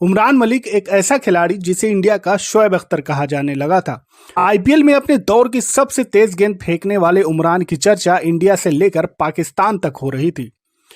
उमरान मलिक एक ऐसा खिलाड़ी जिसे इंडिया का शोएब अख्तर कहा जाने लगा था। आईपीएल में अपने दौर की सबसे तेज गेंद फेंकने वाले उमरान की चर्चा इंडिया से लेकर पाकिस्तान तक हो रही थी।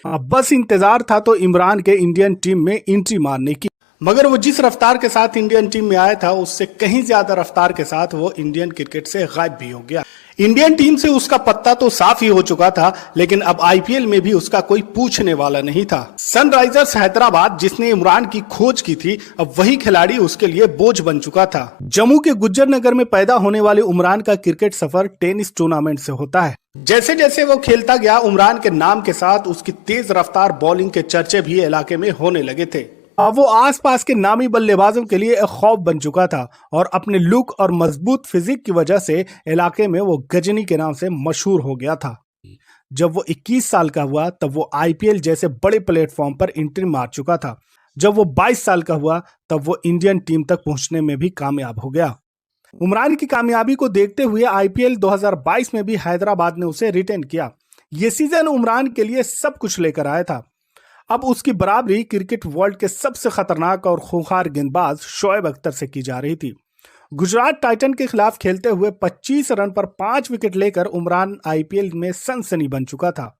अब बस इंतजार था तो इमरान के इंडियन टीम में एंट्री मारने की। मगर वो जिस रफ्तार के साथ इंडियन टीम में आया था उससे कहीं ज्यादा रफ्तार के साथ वो इंडियन क्रिकेट से गायब भी हो गया। इंडियन टीम से उसका पत्ता तो साफ ही हो चुका था, लेकिन अब आईपीएल में भी उसका कोई पूछने वाला नहीं था। सनराइजर्स हैदराबाद जिसने इमरान की खोज की थी, अब वही खिलाड़ी उसके लिए बोझ बन चुका था। जम्मू के गुज्जर नगर में पैदा होने वाले उमरान का क्रिकेट सफर टेनिस टूर्नामेंट से होता है। जैसे जैसे वो खेलता गया, उमरान के नाम के साथ उसकी तेज रफ्तार बॉलिंग के चर्चे भी इलाके में होने लगे थे। अब वो आसपास के नामी बल्लेबाजों के लिए एक खौफ बन चुका था और अपने लुक और मजबूत फिजिक की वजह से इलाके में वो गजनी के नाम से मशहूर हो गया था। जब वो 21 साल का हुआ तब वो आईपीएल जैसे बड़े प्लेटफॉर्म पर एंट्री मार चुका था। जब वो 22 साल का हुआ तब वो इंडियन टीम तक पहुंचने में भी कामयाब हो गया। उमरान की कामयाबी को देखते हुए आईपीएल 2022 में भी हैदराबाद ने उसे रिटेन किया। ये सीजन उमरान के लिए सब कुछ लेकर आया था। अब उसकी बराबरी क्रिकेट वर्ल्ड के सबसे खतरनाक और खूंखार गेंदबाज शोएब अख्तर से की जा रही थी। गुजरात टाइटन के खिलाफ खेलते हुए 25 रन पर 5 विकेट लेकर उमरान आईपीएल में सनसनी बन चुका था,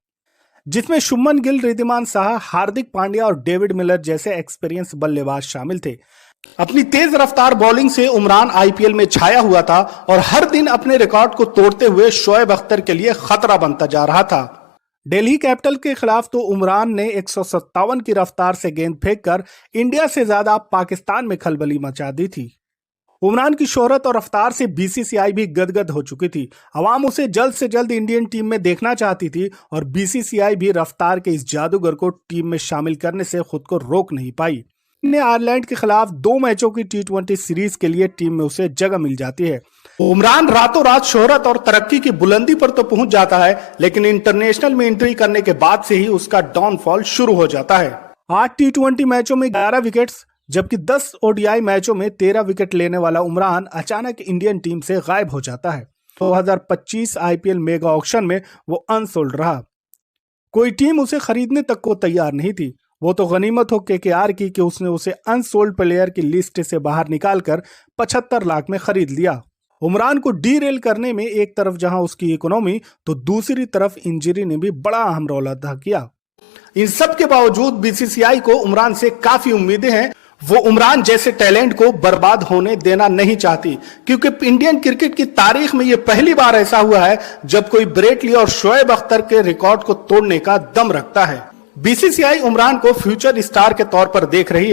जिसमें शुभमन गिल, रिद्धिमान साहा, हार्दिक पांड्या और डेविड मिलर जैसे एक्सपीरियंस बल्लेबाज शामिल थे। अपनी तेज रफ्तार बॉलिंग से उमरान आईपीएल में छाया हुआ था और हर दिन अपने रिकॉर्ड को तोड़ते हुए शोएब अख्तर के लिए खतरा बनता जा रहा था। दिल्ली कैपिटल के खिलाफ तो उमरान ने 157 की रफ्तार से गेंद फेंककर इंडिया से ज्यादा पाकिस्तान में खलबली मचा दी थी। उमरान की शोहरत और रफ्तार से बीसीसीआई भी गदगद हो चुकी थी। अवाम उसे जल्द से जल्द इंडियन टीम में देखना चाहती थी और बीसीसीआई भी रफ्तार के इस जादूगर को टीम में शामिल करने से खुद को रोक नहीं पाई। ने आयरलैंड के खिलाफ 2 मैचों की T20 सीरीज के लिए टीम में उसे जगह मिल जाती है। उमरान रातों रात शोहरत और तरक्की की बुलंदी पर तो पहुंच जाता है, लेकिन इंटरनेशनल में एंट्री करने के बाद से ही उसका डाउनफॉल शुरू हो जाता है। 8 T20 मैचों में 11 विकेट्स जबकि 10 ओडीआई मैचों में 13 विकेट लेने वाला उमरान अचानक इंडियन टीम से गायब हो जाता है। 2025 आईपीएल मेगा ऑक्शन में वो अनसोल्ड रहा। कोई टीम उसे खरीदने तक को तैयार नहीं थी। वो तो गनीमत हो केकेआर की कि उसने उसे अनसोल्ड प्लेयर की लिस्ट से बाहर निकालकर 75 लाख में खरीद लिया। उमरान को डीरेल करने में एक तरफ जहां उसकी इकोनॉमी तो दूसरी तरफ इंजरी ने भी बड़ा अहम रोल अदा किया। इन सब के बावजूद बीसीसीआई को उमरान से काफी उम्मीदें हैं। वो उमरान जैसे टैलेंट को बर्बाद होने देना नहीं चाहती, क्योंकि इंडियन क्रिकेट की तारीख में यह पहली बार ऐसा हुआ है जब कोई ब्रेट ली और शोएब अख्तर के रिकॉर्ड को तोड़ने का दम रखता है। बीसीसीआई उमरान को फ्यूचर स्टार के तौर पर देख रही है।